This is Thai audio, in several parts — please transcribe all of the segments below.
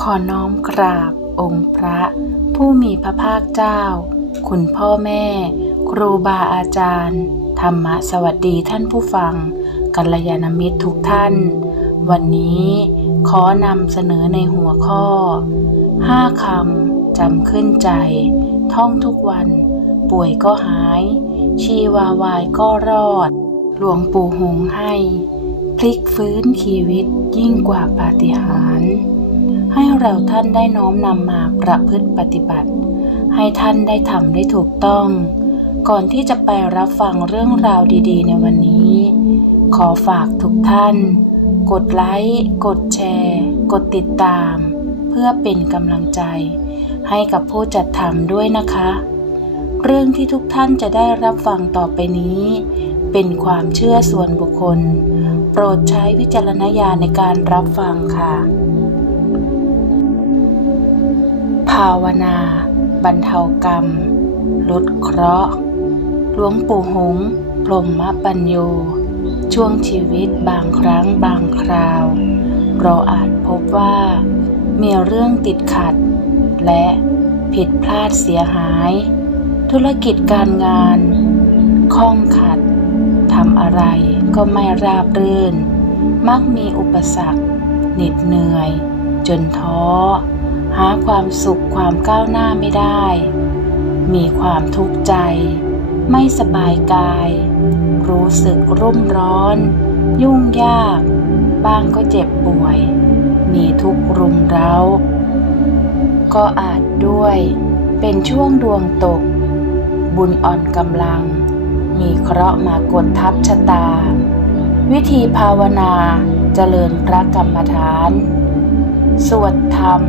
ขอน้อมกราบองค์พระ ผู้มีพระภาคเจ้า คุณพ่อแม่ ครูบาอาจารย์ ธรรมะสวัสดีท่านผู้ฟัง กัลยาณมิตรทุกท่าน วันนี้ขอนำเสนอในหัวข้อห้าคำจำขึ้นใจ ท่องทุกวัน ป่วยก็หาย ชีวาวายก็รอด หลวงปู่หงให้ พลิกฟื้นชีวิตยิ่งกว่าปาฏิหาริย์ ให้เราท่านได้น้อมนำมาประพฤติปฏิบัติ ให้ท่านได้ทำได้ถูกต้อง ก่อนที่จะไปรับฟังเรื่องราวดีๆ ในวันนี้ ขอฝากทุกท่าน กดไลค์กดแชร์ กดติดตาม เพื่อเป็นกำลังใจ ให้กับผู้จัดทำด้วยนะคะ เรื่องที่ทุกท่านจะได้รับฟังต่อไปนี้ เป็นความเชื่อส่วนบุคคล โปรดใช้วิจารณญาณในการรับฟังค่ะาวนา บรรเทากรรม ลดเคราะห์หลวงปู่หงพรหมปัญโย ช่วงชีวิตบางครั้งบางคราว เราอาจพบว่า มีเรื่องติดขัด และผิดพลาดเสียหาย ธุรกิจการงานข้องขัดทำอะไรก็ไม่ราบรื่น มักมีอุปสรรคเหน็ดเหนื่อย จนท้อ หาความสุขความก้าวหน้าไม่ได้ มีความทุกข์ใจ ไม่สบายกาย รู้สึกรุ่มร้อน ยุ่งยาก บ้างก็เจ็บป่วย มีทุกข์รุมเร้า ก็อาจด้วยเป็นช่วงดวงตก บุญอ่อนกำลัง มีเคราะห์มากดทับชะตา วิธีภาวนาเจริญพระกรรมฐาน สวดธรรม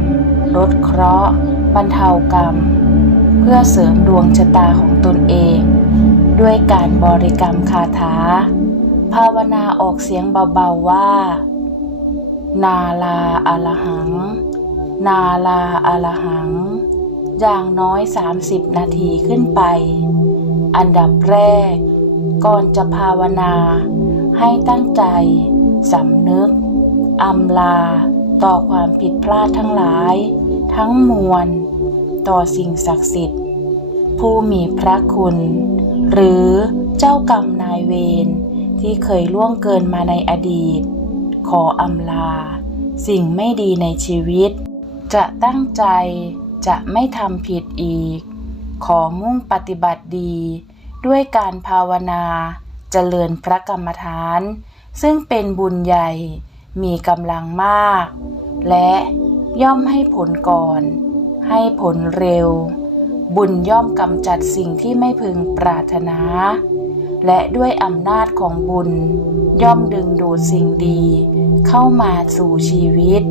ลดเคราะห์บรรเทากรรม เพื่อเสริมดวงชะตาของตนเอง ด้วยการบริกรรมคาถา ภาวนาออกเสียงเบาๆว่า นาลาอะละหัง นาลาอะละหัง อย่างน้อย 30 นาทีขึ้นไป อันดับแรก ก่อนจะภาวนา ให้ตั้งใจสำนึกอำลา ต่อความผิดพลาดทั้งหลาย ทั้งมวล ต่อสิ่งศักดิ์สิทธิ์ ผู้มีพระคุณ หรือเจ้ากรรมนายเวรที่เคยล่วงเกินมาในอดีต ขออำลา สิ่งไม่ดีในชีวิต จะตั้งใจจะไม่ทำผิดอีก ขอมุ่งปฏิบัติดี ด้วยการภาวนาเจริญพระกรรมฐาน ซึ่งเป็นบุญใหญ่ มีกำลังมาก และย่อมให้ผลก่อน ให้ผลเร็ว บุญย่อมกำจัดสิ่งที่ไม่พึงปรารถนา และด้วยอำนาจของบุญ ย่อมดึงดูดสิ่งดี เข้ามาสู่ชีวิต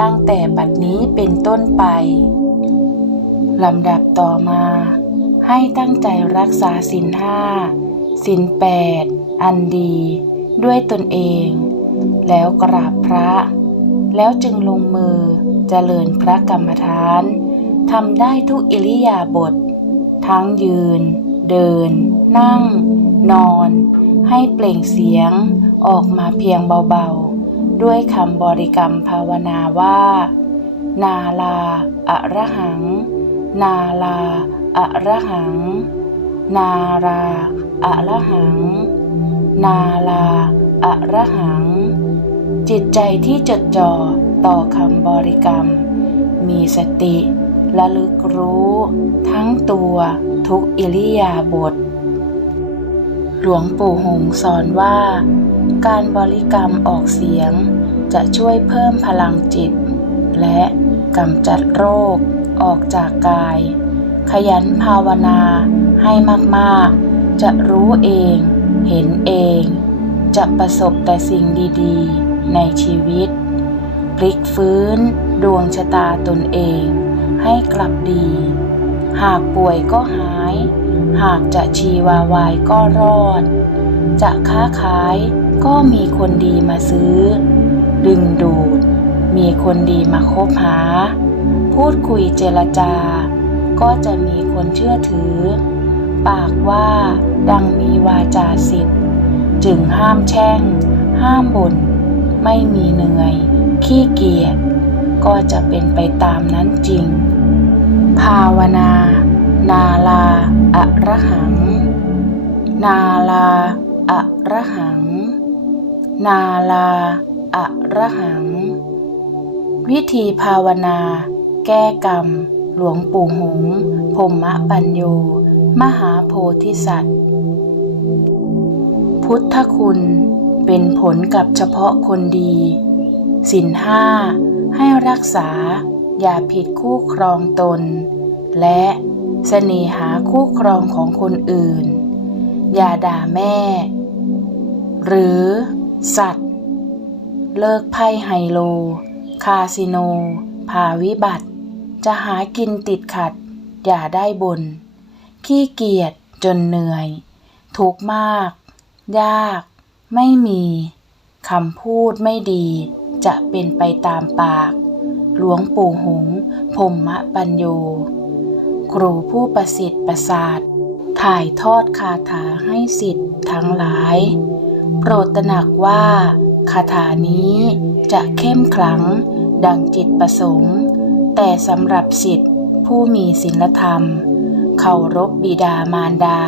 ตั้งแต่บัดนี้เป็นต้นไปลำดับต่อมา ให้ตั้งใจรักษาศีลห้าศีลแปดอันดี ด้วยตนเอง แล้วกราบพระ แล้วจึงลงมือเจริญพระกรรมฐานทำได้ทุกอิริยาบถทั้งยืน เดิน นั่ง นอน ให้เปล่งเสียงออกมาเพียงเบาๆ ด้วยคำบริกรรมภาวนาว่า นาลาอะระหัง นาลาอะระหัง นาราอะระหัง นาลาอะระหัง จิตใจที่จดจ่อต่อคำบริกรรม มีสติระลึกรู้ ทั้งตัวทุกอิริยาบถหลวงปู่หงสอนว่า การบริกรรมออกเสียง จะช่วยเพิ่มพลังจิต และกำจัดโรคออกจากกาย ขยันภาวนาให้มากๆ จะรู้เอง เห็นเอง จะประสบแต่สิ่งดี ๆ ในชีวิต พลิกฟื้น ดวงชะตาตนเอง ให้กลับดี หากป่วยก็หาย หากจะชีวาวายก็รอด จะค้าขายก็มีคนดีมาซื้อ ดึงดูด มีคนดีมาคบหา พูดคุยเจรจาก็จะมีคนเชื่อถือ ปากว่าดังมีวาจาสิทธิ์ จึงห้ามแช่ง ห้ามบ่น ไม่มีเหนื่อย ขี้เกียจก็จะเป็นไปตามนั้นจริง ภาวนา นาลาอะระหัง นาลาอะระหัง นาลาอะระหัง วิธีภาวนา แก้กรรม หลวงปู่หงพรหมปัญโย มหาโพธิสัตว์ พุทธคุณ เป็นผลกับเฉพาะคนดีสินห้าให้รักษาอย่าผิดคู่ครองตน และเสน่หาคู่ครองของคนอื่น อย่าด่าแม่ หรือ สัตว์ เลิกไพ่ไฮโล คาสิโนพาวิบัติ จะหากินติดขัด อย่าได้บน ขี้เกียจจนเหนื่อย ทุกมาก ยาก ไม่มีคำพูดไม่ดีจะเป็นไปตามปาก หลวงปู่หงพรหมปัญโย ครูผู้ประสิทธิ์ประสาท ถ่ายทอดคาถาให้สิทธิ์ทั้งหลาย โปรดตระหนักว่าคาถานี้จะเข้มขลังดังจิตประสงค์ แต่สำหรับสิทธิ์ผู้มีศีลธรรม เคารพบิดามารดา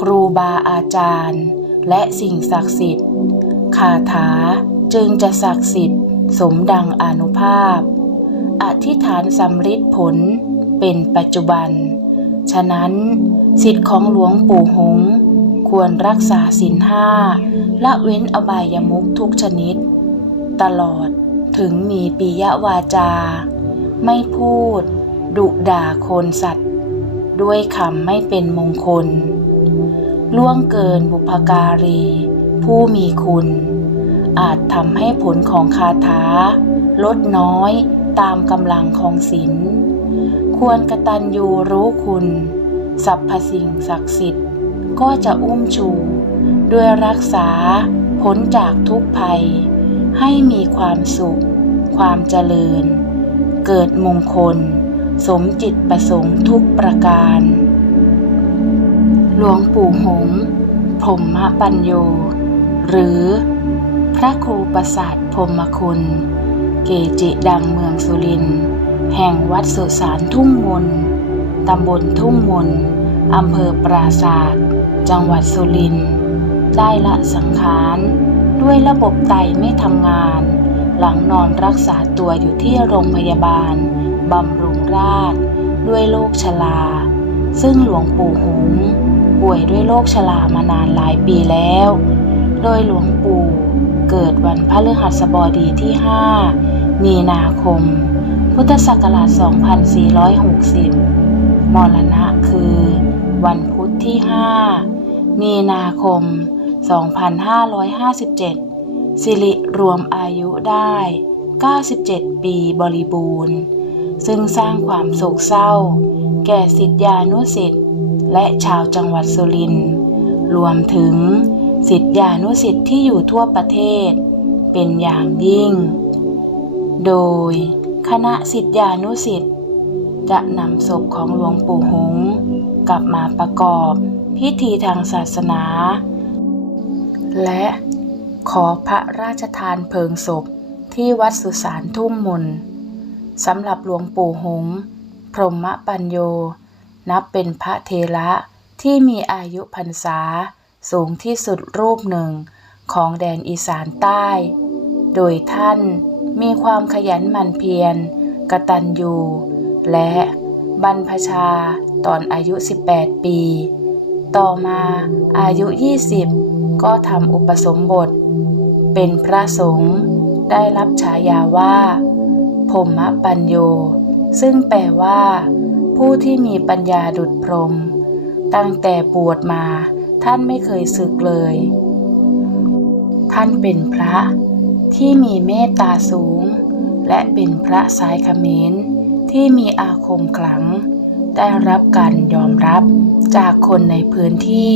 ครูบาอาจารย์ และสิ่งศักดิ์สิทธิ์คาถาจึงจะศักดิ์สิทธิ์ สมดังอนุภาพ อธิษฐานสำฤทธิ์ผลเป็นปัจจุบัน ฉะนั้น สิทธิ์ของหลวงปู่หง ควรรักษาศีลห้าละเว้นอบายมุขทุกชนิด ตลอดถึงมีปิยวาจา ไม่พูด ดุด่าโคนสัตว์ ด้วยคำไม่เป็นมงคล ล่วงเกินบุพการี ผู้มีคุณ อาจทำให้ผลของคาถา ลดน้อยตามกำลังของศีลควรกระตัญญูรู้คุณสรรพสิ่งศักดิ์สิทธิ์ก็จะอุ้มชู ด้วยรักษาพ้นจากทุกภัย ให้มีความสุข ความเจริญ เกิดมงคล สมจิตประสงค์ทุกประการ หลวงปู่หงพรหมปัญโย หรือ พระครูประสาทพรมคุณ เกจิดังเมืองสุริน แห่งวัดสุสานทุ่งมน ตำบลทุ่งมน อำเภอปราศาสตร์ จังหวัดสุริน ได้ละสังขาร ด้วยระบบไตไม่ทำงาน หลังนอนรักษาตัวอยู่ที่โรงพยาบาล บำรุงราษฎร์ด้วยโรคชรา ซึ่งหลวงปู่หง ป่วยด้วยโรคชรามานานหลายปีแล้ว โดยหลวงปู่เกิดวันพฤหัสบดีที่ 5 มีนาคม พุทธศักราช 2460 มรณะคือ วันพุธที่ 5 มีนาคม 2557 สิริรวมอายุได้ 97 ปีบริบูรณ์ ซึ่งสร้างความโศกเศร้า แก่สิทธิานุสิทธิ และชาวจังหวัดสุรินทร์รวมถึงสิทธิานุสิทธิ์ที่อยู่ทั่วประเทศ เป็นอย่างยิ่ง โดยคณะสิทธิานุสิทธิ์จะนำศพของหลวงปู่หงกลับมาประกอบพิธีทางศาสนา และขอพระราชทานเพลิงศพที่วัดสุสานทุ่งมนสำหรับหลวงปู่หง พรหมปัญโย นับเป็นพระเทระที่มีอายุพรรษาสูงที่สุดรูปหนึ่งของแดนอีสานใต้ โดยท่านมีความขยันหมั่นเพียร กตัญญู และบรรพชาตอนอายุ 18 ปี ต่อมาอายุ 20 ก็ทำอุปสมบท เป็นพระสงฆ์ได้รับฉายาว่าพรหมปัญโย ซึ่งแปลว่า ผู้ที่มีปัญญาดุจพรม ตั้งแต่บวชมาท่านไม่เคยสึกเลย ท่านเป็นพระที่มีเมตตาสูง และเป็นพระสายเขมรที่มีอาคมขลัง ได้รับการยอมรับจากคนในพื้นที่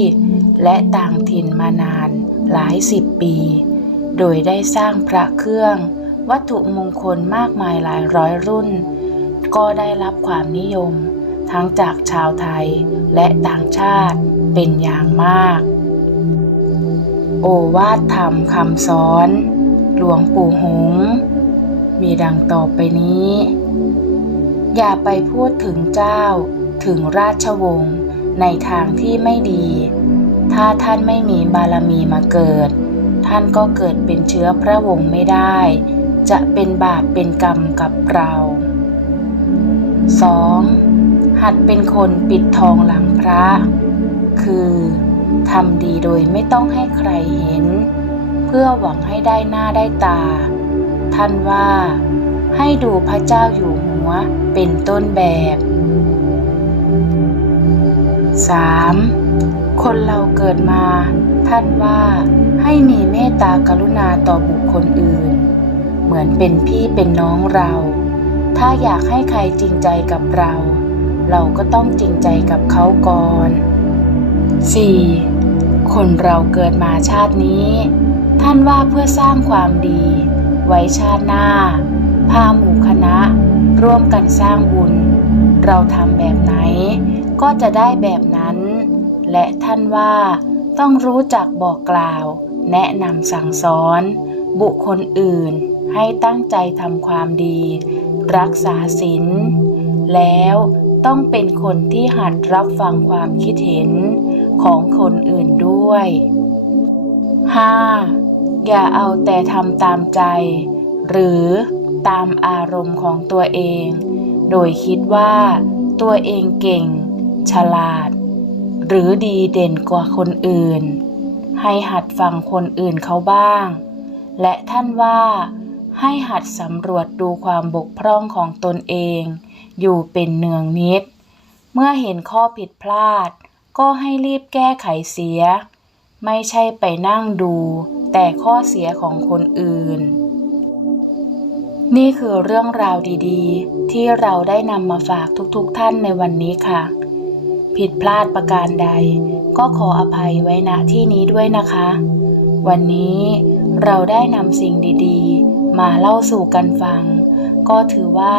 และต่างถิ่นมานานหลายสิบปี โดยได้สร้างพระเครื่อง วัตถุมงคลมากมายหลายร้อยรุ่น ก็ได้รับความนิยม ทั้งจากชาวไทยและต่างชาติเป็นอย่างมาก โอวาทธรรมคำสอน หลวงปู่หง มีดังต่อไปนี้ อย่าไปพูดถึงเจ้าถึงราชวงศ์ในทางที่ไม่ดี ถ้าท่านไม่มีบารมีมาเกิด ท่านก็เกิดเป็นเชื้อพระวงศ์ไม่ได้ จะเป็นบาปเป็นกรรมกับเรา 2. หัดเป็นคนปิดทองหลังพระ คือทำดีโดยไม่ต้องให้ใครเห็น เพื่อหวังให้ได้หน้าได้ตา ท่านว่าให้ดูพระเจ้าอยู่หัวเป็นต้นแบบ 3. คนเราเกิดมา ท่านว่าให้มีเมตตากรุณาต่อบุคคลอื่น เหมือนเป็นพี่เป็นน้องเรา ถ้าอยากให้ใครจริงใจกับเรา เราก็ต้องจริงใจกับเขาก่อน 4. คนเราเกิดมาชาตินี้ ท่านว่าเพื่อสร้างความดี ไว้ชาติหน้าพาหมู่คณะ ร่วมกันสร้างบุญ เราทำแบบไหน ก็จะได้แบบนั้น และท่านว่าต้องรู้จักบอกกล่าว แนะนำสั่งสอน บุคคลอื่นให้ตั้งใจทำความดี รักษาศีลแล้ว ต้องเป็นคนที่หัดรับฟังความคิดเห็นของคนอื่นด้วย 5. อย่าเอาแต่ทำตามใจ หรือตามอารมณ์ของตัวเอง โดยคิดว่าตัวเองเก่ง ฉลาด หรือดีเด่นกว่าคนอื่น ให้หัดฟังคนอื่นเขาบ้าง และท่านว่า ให้หัดสำรวจดูความบกพร่องของตนเอง อยู่เป็นเนืองนิด เมื่อเห็นข้อผิดพลาด ก็ให้รีบแก้ไขเสีย ไม่ใช่ไปนั่งดู แต่ข้อเสียของคนอื่น นี่คือเรื่องราวดีๆ ที่เราได้นำมาฝากทุกๆท่านในวันนี้ค่ะ ผิดพลาดประการใด ก็ขออภัยไว้ณที่นี้ด้วยนะคะ วันนี้เราได้นำสิ่งดีๆ มาเล่าสู่กันฟัง ก็ถือว่า